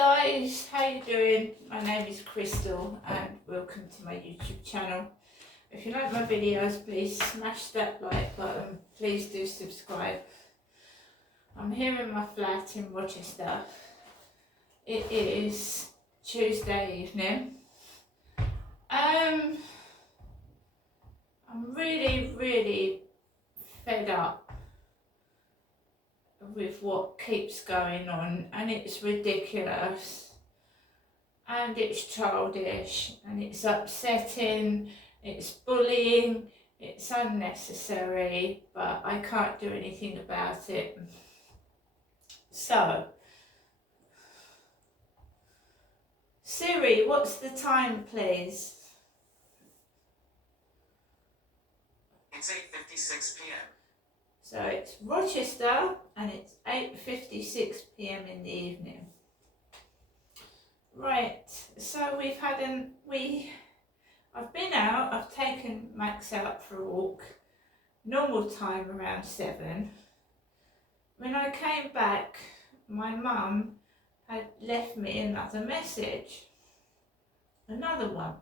guys, how you doing? My name is Crystal and welcome to my YouTube channel. If you like my videos, please smash that like button. Please do subscribe. I'm here in my flat in Rochester. It is Tuesday evening. I'm really fed up with what keeps going on, and it's ridiculous and it's childish and it's upsetting, it's bullying, it's unnecessary, but I can't do anything about it. So, Siri, what's the time, please? It's 8:56 p.m. So it's Rochester and it's 8:56 p.m. in the evening. Right, so I've been out, I've taken Max out for a walk, normal time around 7. When I came back, my mum had left me another message, another one.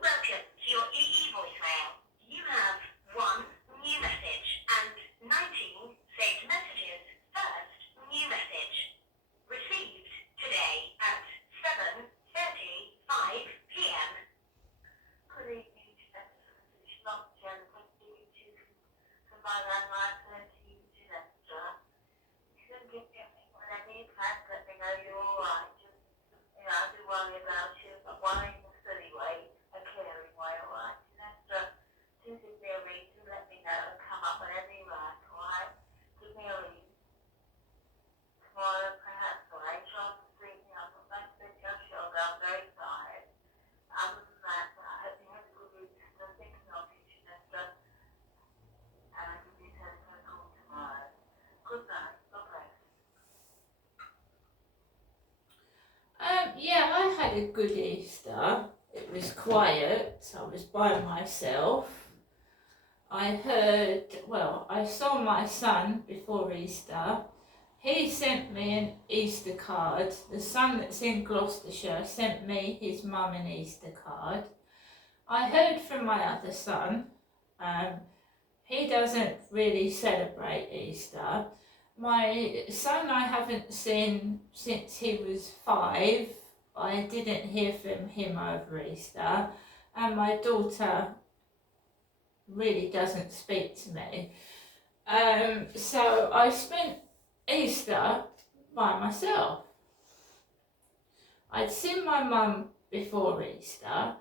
Welcome to your EE voicemail. You have 1 new message and 19 saved messages. First new message. Received today at 7:35 p.m. Good evening, Schlock Jen. Thank you to combine our life and to Leicester. Couldn't get me whatever you can, let me know you're alright. Just, I do worry about you, but worrying in a silly way. A caring way, alright? Leicester, do give me a ring to let me know and come up whenever you like, alright? Give me a ring. Tomorrow, perhaps, or later on this evening, I've got back to your shoulder, I'm very tired. Other than that, I hope you have a good week. Still thinking of you, Leicester. And I'll give you a telephone call tomorrow. Good night, God bless. Yeah, I had a good Easter. It was quiet, I was by myself. I saw my son before Easter. He sent me an Easter card. The son that's in Gloucestershire sent me his mum an Easter card. I heard from my other son. He doesn't really celebrate Easter. My son I haven't seen since he was 5. I didn't hear from him over Easter, and my daughter really doesn't speak to me. So I spent Easter by myself. I'd seen my mum before Easter,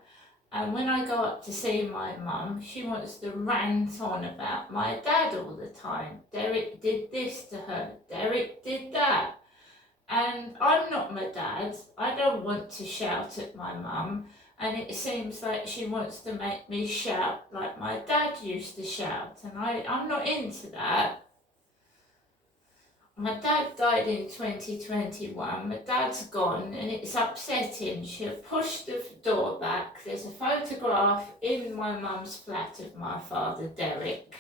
and when I go up to see my mum, she wants to rant on about my dad all the time. Derek did this to her, Derek did that. And I'm not my dad. I don't want to shout at my mum, and it seems like she wants to make me shout like my dad used to shout, and I'm not into that. My dad died in 2021. My dad's gone and it's upsetting. She pushed the door back. There's a photograph in my mum's flat of my father, Derek,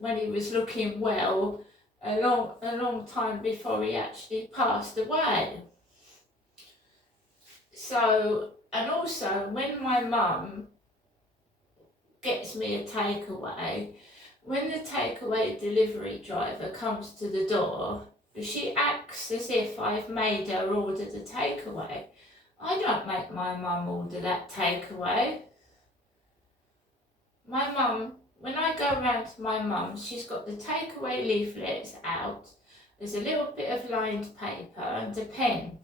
when he was looking well, a long time before he actually passed away. So, and also when my mum gets me a takeaway, when the takeaway delivery driver comes to the door, she acts as if I've made her order the takeaway. I don't make my mum order that takeaway. My mum, when I go round to my mum's, she's got the takeaway leaflets out. There's a little bit of lined paper and a pen.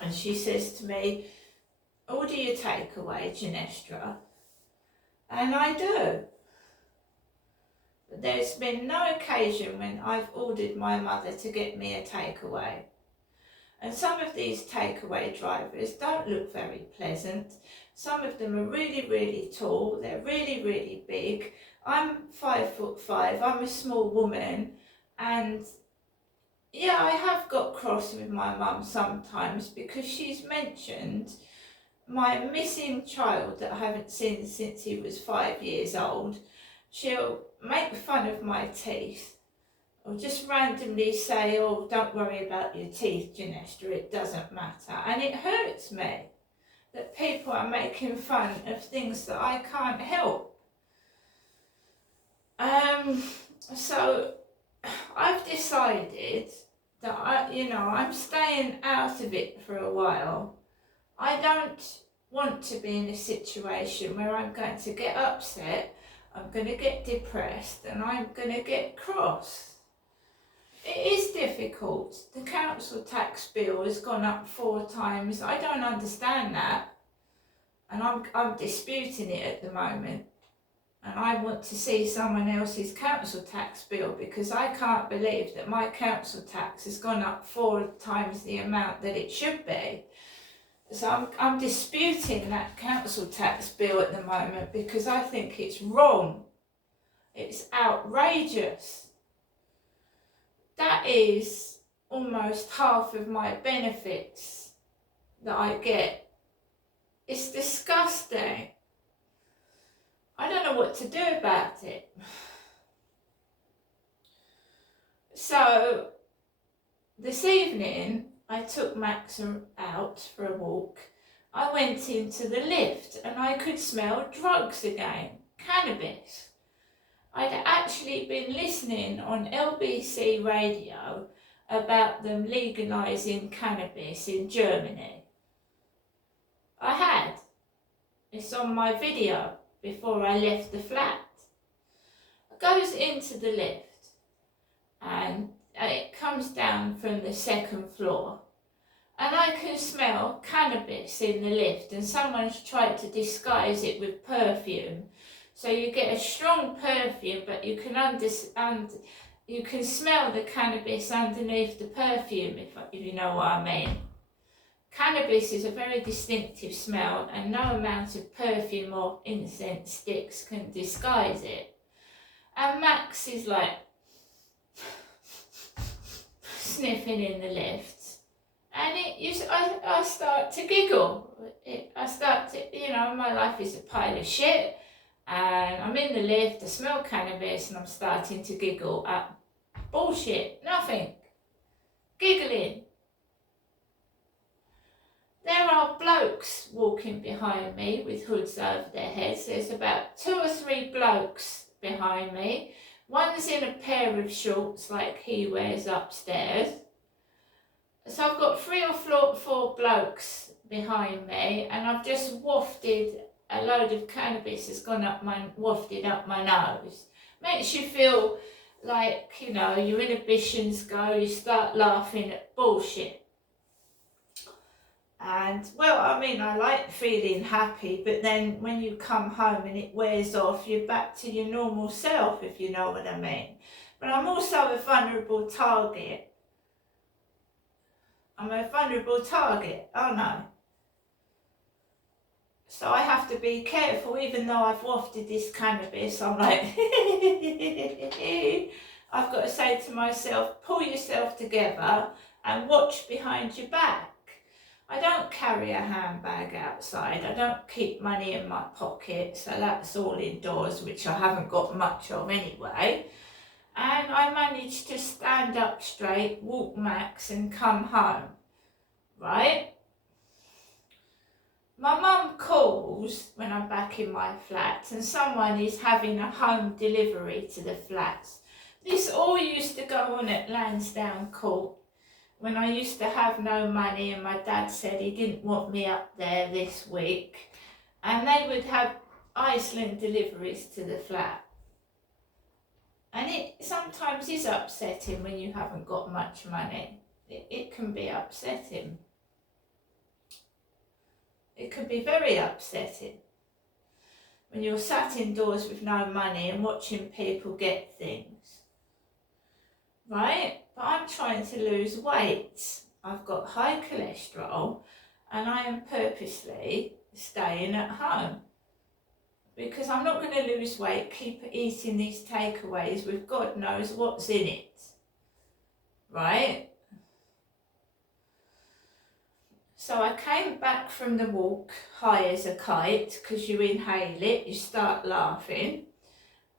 And she says to me, order your takeaway, Ginestra. And I do. But there's been no occasion when I've ordered my mother to get me a takeaway. And some of these takeaway drivers don't look very pleasant. Some of them are really tall, they're really big. I'm 5'5", I'm a small woman, and yeah, I have got cross with my mum sometimes because she's mentioned my missing child that I haven't seen since he was 5 years old, she'll make fun of my teeth, or just randomly say, oh, don't worry about your teeth, Janesta, it doesn't matter. And it hurts me that people are making fun of things that I can't help. So I've decided that I'm staying out of it for a while. I don't want to be in a situation where I'm going to get upset, I'm going to get depressed, and I'm going to get cross. It is difficult. The council tax bill has gone up 4 times. I don't understand that, and I'm disputing it at the moment. And I want to see someone else's council tax bill, because I can't believe that my council tax has gone up 4 times the amount that it should be. So I'm disputing that council tax bill at the moment, because I think it's wrong. It's outrageous. That is almost half of my benefits that I get. It's disgusting. I don't know what to do about it. So this evening I took Max out for a walk. I went into the lift and I could smell drugs again, cannabis. I'd actually been listening on LBC radio about them legalising cannabis in Germany. I had. It's on my video before I left the flat. It goes into the lift and it comes down from the 2nd floor, and I can smell cannabis in the lift, and someone's tried to disguise it with perfume. So you get a strong perfume, but you can smell the cannabis underneath the perfume, if you know what I mean. Cannabis is a very distinctive smell, and no amount of perfume or incense sticks can disguise it. And Max is like sniffing in the lift, and I start to giggle. My life is a pile of shit, and I'm in the lift, I smell cannabis, and I'm starting to giggle at bullshit, nothing, giggling. There are blokes walking behind me with hoods over their heads. There's about 2 or 3 blokes behind me. One's in a pair of shorts like he wears upstairs. So I've got 3 or 4 blokes behind me, and I've just wafted a load of cannabis has wafted up my nose. Makes you feel like, your inhibitions go, you start laughing at bullshit. And, I like feeling happy, but then when you come home and it wears off, you're back to your normal self, if you know what I mean. But I'm also a vulnerable target. I'm a vulnerable target, aren't I? So I have to be careful, even though I've wafted this cannabis, I'm like, I've got to say to myself, pull yourself together and watch behind your back. I don't carry a handbag outside, I don't keep money in my pocket, so that's all indoors, which I haven't got much of anyway. And I managed to stand up straight, walk Max and come home, right? My mum calls when I'm back in my flat and someone is having a home delivery to the flats. This all used to go on at Lansdowne Court when I used to have no money, and my dad said he didn't want me up there this week, and they would have Iceland deliveries to the flat. And it sometimes is upsetting when you haven't got much money. It can be upsetting. It can be very upsetting when you're sat indoors with no money and watching people get things, right? But I'm trying to lose weight. I've got high cholesterol and I am purposely staying at home because I'm not going to lose weight, keep eating these takeaways with God knows what's in it, right? So I came back from the walk high as a kite, because you inhale it, you start laughing.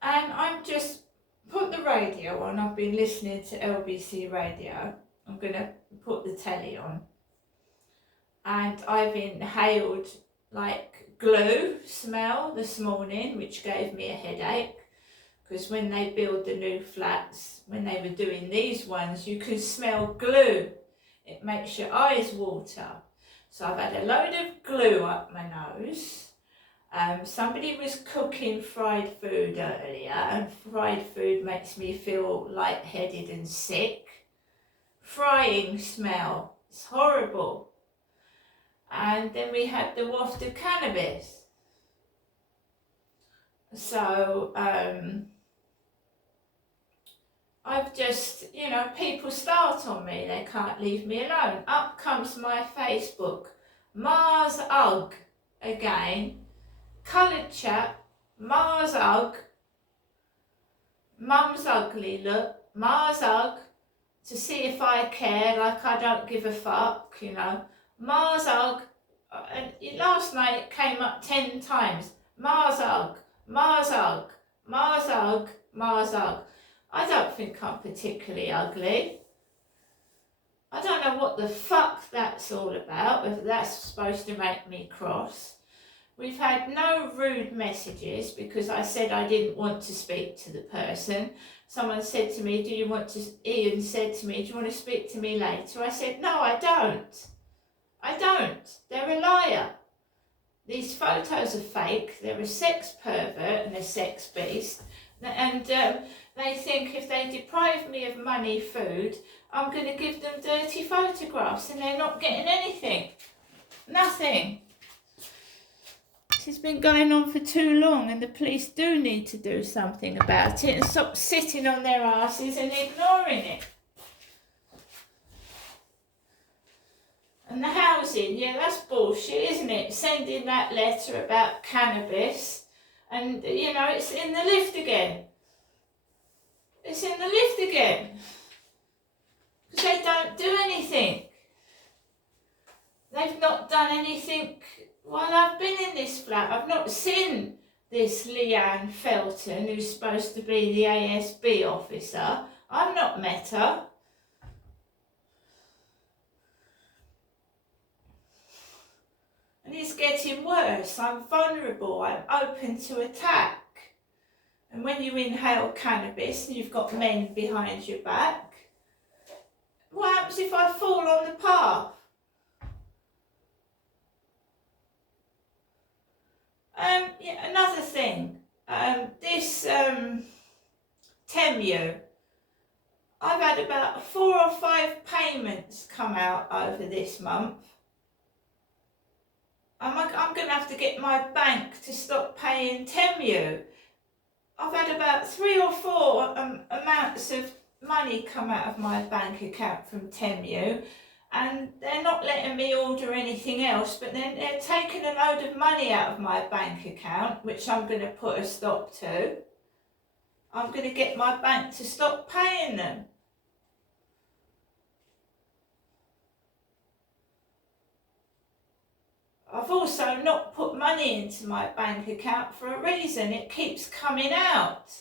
And I'm just put the radio on. I've been listening to LBC radio. I'm going to put the telly on. And I've inhaled like glue smell this morning, which gave me a headache. Because when they build the new flats, when they were doing these ones, you can smell glue. It makes your eyes water. So I've had a load of glue up my nose. Somebody was cooking fried food earlier, and fried food makes me feel lightheaded and sick. Frying smell, it's horrible. And then we had the waft of cannabis. So I've just, people start on me, they can't leave me alone. Up comes my Facebook, Mars Ugg again, coloured chap, Mars Ugg, Mum's ugly look, Mars Ugg, to see if I care, like I don't give a fuck, Mars Ugg, and last night it came up 10 times, Mars Ugg, Mars Ugg, Mars Ugg, Mars Ugg. I don't think I'm particularly ugly. I don't know what the fuck that's all about, if that's supposed to make me cross. We've had no rude messages because I said I didn't want to speak to the person. Someone said to me, Ian said to me, do you want to speak to me later? I said, no, I don't. I don't. They're a liar. These photos are fake. They're a sex pervert and a sex beast. And they think if they deprive me of money, food, I'm going to give them dirty photographs, and they're not getting anything. Nothing. This has been going on for too long, and the police do need to do something about it and stop sitting on their asses and ignoring it. And the housing, yeah, that's bullshit, isn't it? Sending that letter about cannabis, and, it's in the lift again. It's in the lift again. Because they don't do anything. They've not done anything while I've been in this flat. I've not seen this Leanne Felton, who's supposed to be the ASB officer. I've not met her. And it's getting worse. I'm vulnerable. I'm open to attack. And when you inhale cannabis and you've got men behind your back, what happens if I fall on the path? Another thing, this Temu, I've had about 4 or 5 payments come out over this month. I'm going to have to get my bank to stop paying Temu. I've had about 3 or 4 amounts of money come out of my bank account from Temu, and they're not letting me order anything else, but then they're taking a load of money out of my bank account, which I'm going to put a stop to. I'm going to get my bank to stop paying them. I've also not put money into my bank account for a reason. It keeps coming out.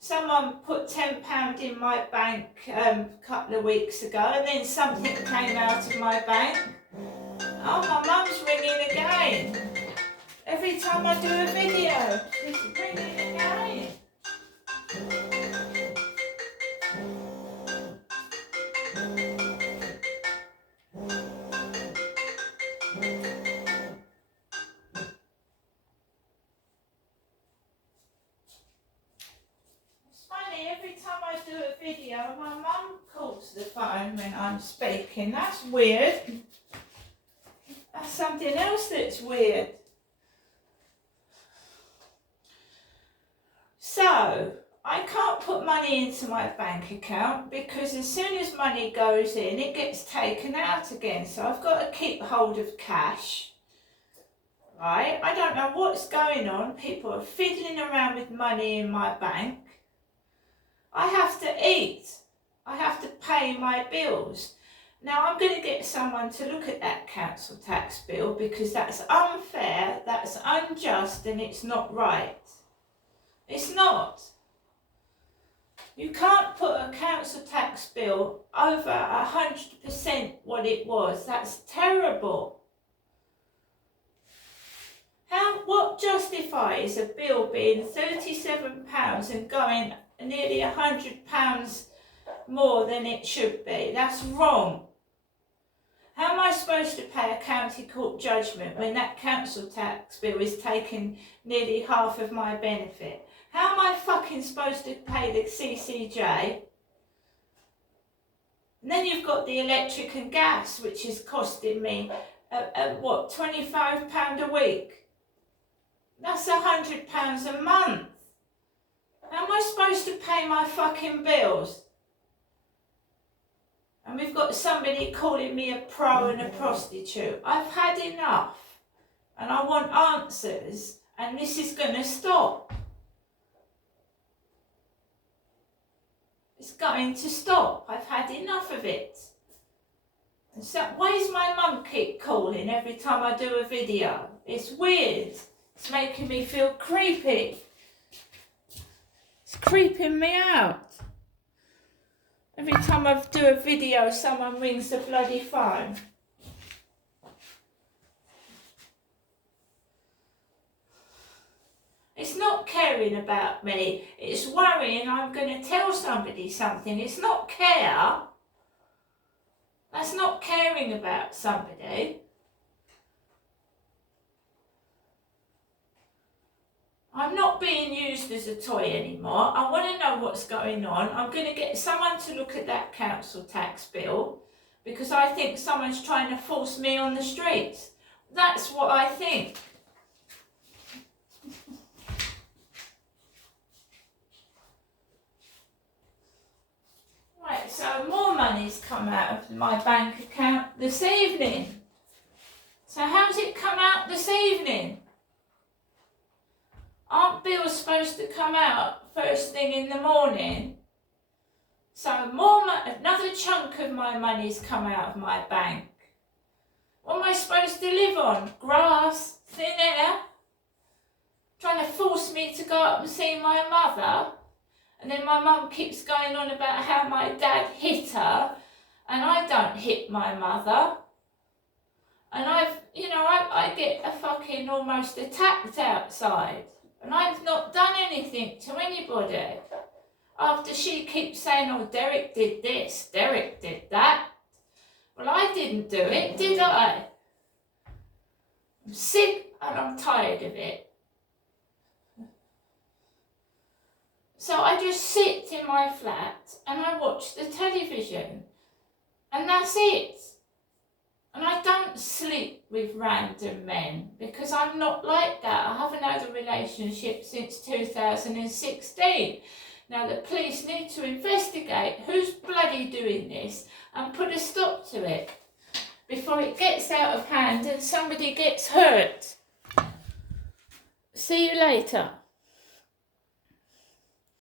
Someone put £10 in my bank a couple of weeks ago, and then something came out of my bank. Oh, my mum's ringing again. Every time I do a video, she's ringing again. My mum calls the phone when I'm speaking. That's weird. That's something else that's weird. So, I can't put money into my bank account because as soon as money goes in, it gets taken out again. So I've got to keep hold of cash. Right? I don't know what's going on. People are fiddling around with money in my bank. I have to eat. I have to pay my bills. Now I'm going to get someone to look at that council tax bill because that's unfair, that's unjust, and it's not right. It's not. You can't put a council tax bill over 100% what it was. That's terrible. What justifies a bill being £37 and going nearly £100 more than it should be? That's wrong. How am I supposed to pay a county court judgment when that council tax bill is taking nearly half of my benefit? How am I fucking supposed to pay the CCJ? And then you've got the electric and gas, which is costing me, what, £25 a week? That's £100 a month. How am I supposed to pay my fucking bills? And we've got somebody calling me a pro and a prostitute. I've had enough. And I want answers. And this is going to stop. It's going to stop. I've had enough of it. And so, why does my mum keep calling every time I do a video? It's weird. It's making me feel creepy. It's creeping me out. Every time I do a video, someone rings the bloody phone. It's not caring about me. It's worrying I'm going to tell somebody something. It's not care. That's not caring about somebody. I'm not being used as a toy anymore. I want to know what's going on. I'm going to get someone to look at that council tax bill because I think someone's trying to force me on the streets. That's what I think. Right, so more money's come out of my bank account this evening. So how's it come out this evening? Aren't bills supposed to come out first thing in the morning? So another chunk of my money's come out of my bank. What am I supposed to live on? Grass? Thin air? Trying to force me to go up and see my mother? And then my mum keeps going on about how my dad hit her, and I don't hit my mother. And I get fucking almost attacked outside. And I've not done anything to anybody. After she keeps saying, oh, Derek did this, Derek did that. Well, I didn't do it, did I? I'm sick and I'm tired of it. So I just sit in my flat and I watch the television. And that's it. And I don't sleep with random men because I'm not like that. I haven't had a relationship since 2016. Now the police need to investigate who's bloody doing this and put a stop to it before it gets out of hand and somebody gets hurt. See you later.